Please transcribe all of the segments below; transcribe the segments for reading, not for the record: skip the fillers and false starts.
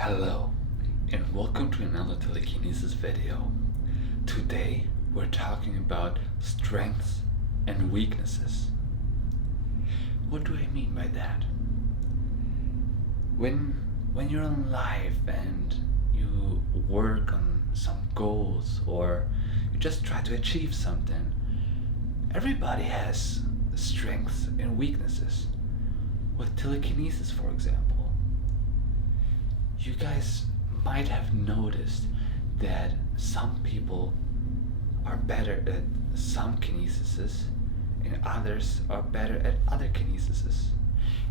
Hello, and welcome to another Telekinesis video. Today we're talking about strengths and weaknesses. What do I mean by that? When you're in life and you work on some goals or you just try to achieve something, everybody has strengths and weaknesses. With telekinesis, for example, you guys might have noticed that some people are better at some kinesises and others are better at other kinesises.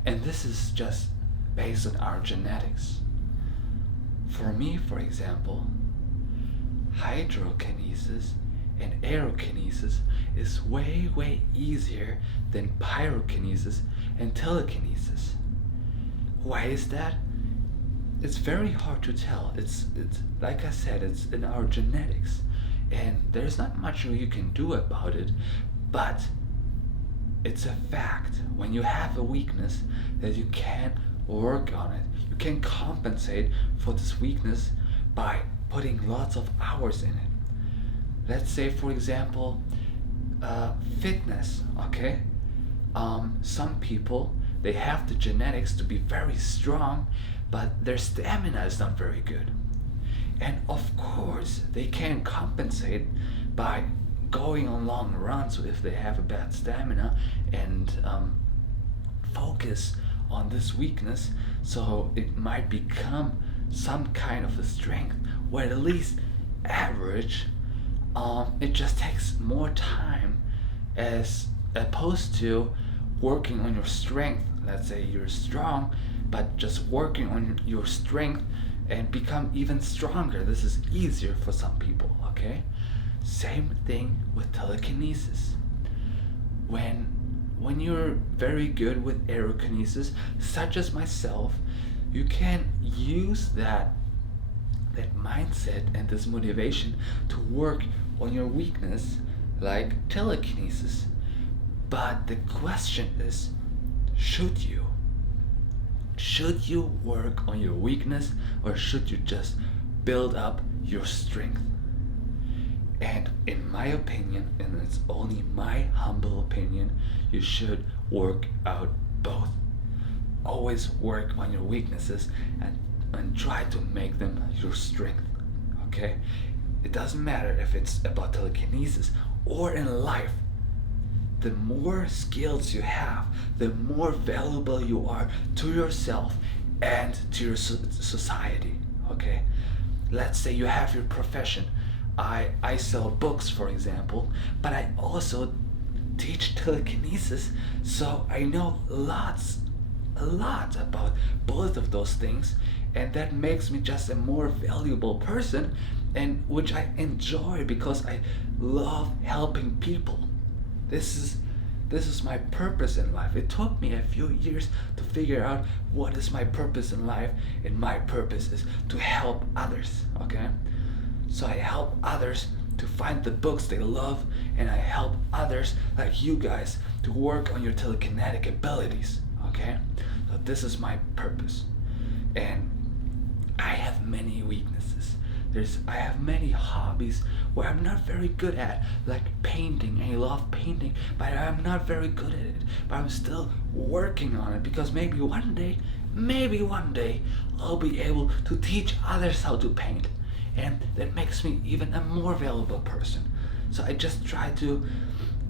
And this is just based on our genetics. For me, for example, hydrokinesis and aerokinesis is way easier than pyrokinesis and telekinesis. Why is that? It's very hard to tell. It's like I said, it's in our genetics, and there's not much you can do about it, but it's a fact. When you have a weakness, that you can work on it. You can compensate for this weakness by putting lots of hours in it. Let's say, for example, fitness, okay? Some people, they have the genetics to be very strong, but their stamina is not very good. And of course, they can compensate by going on long runs if they have a bad stamina and focus on this weakness, so it might become some kind of a strength, where at least average, it just takes more time as opposed to working on your strength. Let's say you're strong, but just working on your strength and become even stronger. This is easier for some people, okay? Same thing with telekinesis. When you're very good with aerokinesis, such as myself, you can use that mindset and this motivation to work on your weakness like telekinesis. But the question is, should you? Should you work on your weakness, or should you just build up your strength? And in my opinion, and it's only my humble opinion, you should work out both. Always work on your weaknesses and try to make them your strength, okay? It doesn't matter if it's about telekinesis or in life. The more skills you have, the more valuable you are to yourself and to your society, okay? Let's say you have your profession. I sell books, for example, but I also teach telekinesis, so I know a lot about both of those things, and that makes me just a more valuable person, and which I enjoy because I love helping people. This is my purpose in life. It took me a few years to figure out what is my purpose in life, and my purpose is to help others, okay? So I help others to find the books they love, and I help others like you guys to work on your telekinetic abilities, okay? So this is my purpose. And I have many weaknesses. I have many hobbies where I'm not very good at, like painting. I love painting, but I'm not very good at it. But I'm still working on it, because maybe one day, I'll be able to teach others how to paint. And that makes me even a more valuable person. So I just try to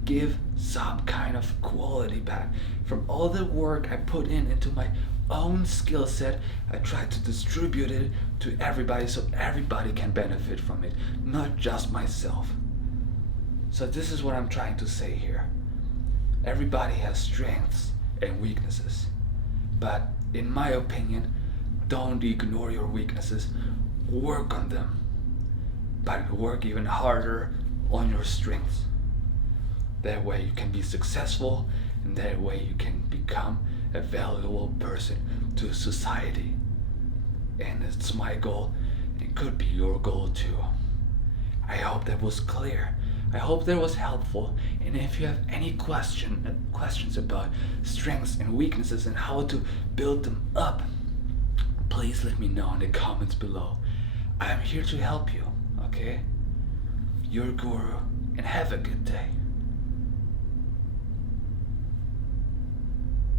give some kind of quality back from all the work I put into my own skill set. I try to distribute it to everybody so everybody can benefit from it, not just myself. So this is what I'm trying to say here. Everybody has strengths and weaknesses, but in my opinion, don't ignore your weaknesses. Work on them, but work even harder on your strengths. That way you can be successful, and that way you can become a valuable person to society. And it's my goal. It could be your goal too. I hope that was clear. I hope that was helpful. And if you have any questions about strengths and weaknesses and how to build them up, please let me know in the comments below. I am here to help you, okay? Your guru, and have a good day.